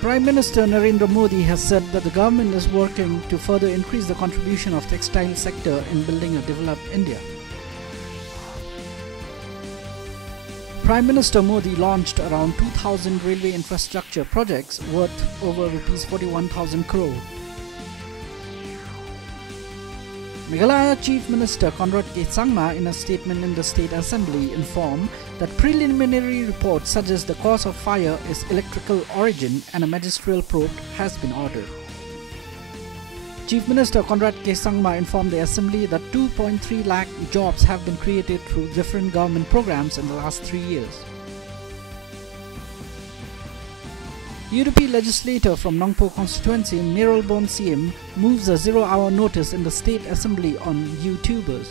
Prime Minister Narendra Modi has said that the government is working to further increase the contribution of the textile sector in building a developed India. Prime Minister Modi launched around 2,000 railway infrastructure projects worth over Rs 41,000 crore. Meghalaya Chief Minister Conrad K. Sangma, in a statement in the State Assembly, informed that preliminary reports suggest the cause of fire is electrical origin and a magisterial probe has been ordered. Chief Minister Conrad K. Sangma informed the Assembly that 2.3 lakh jobs have been created through different government programs in the last 3 years. UDP legislator from Nongpo constituency, Meral Bon CM, moves a zero-hour notice in the State Assembly on YouTubers.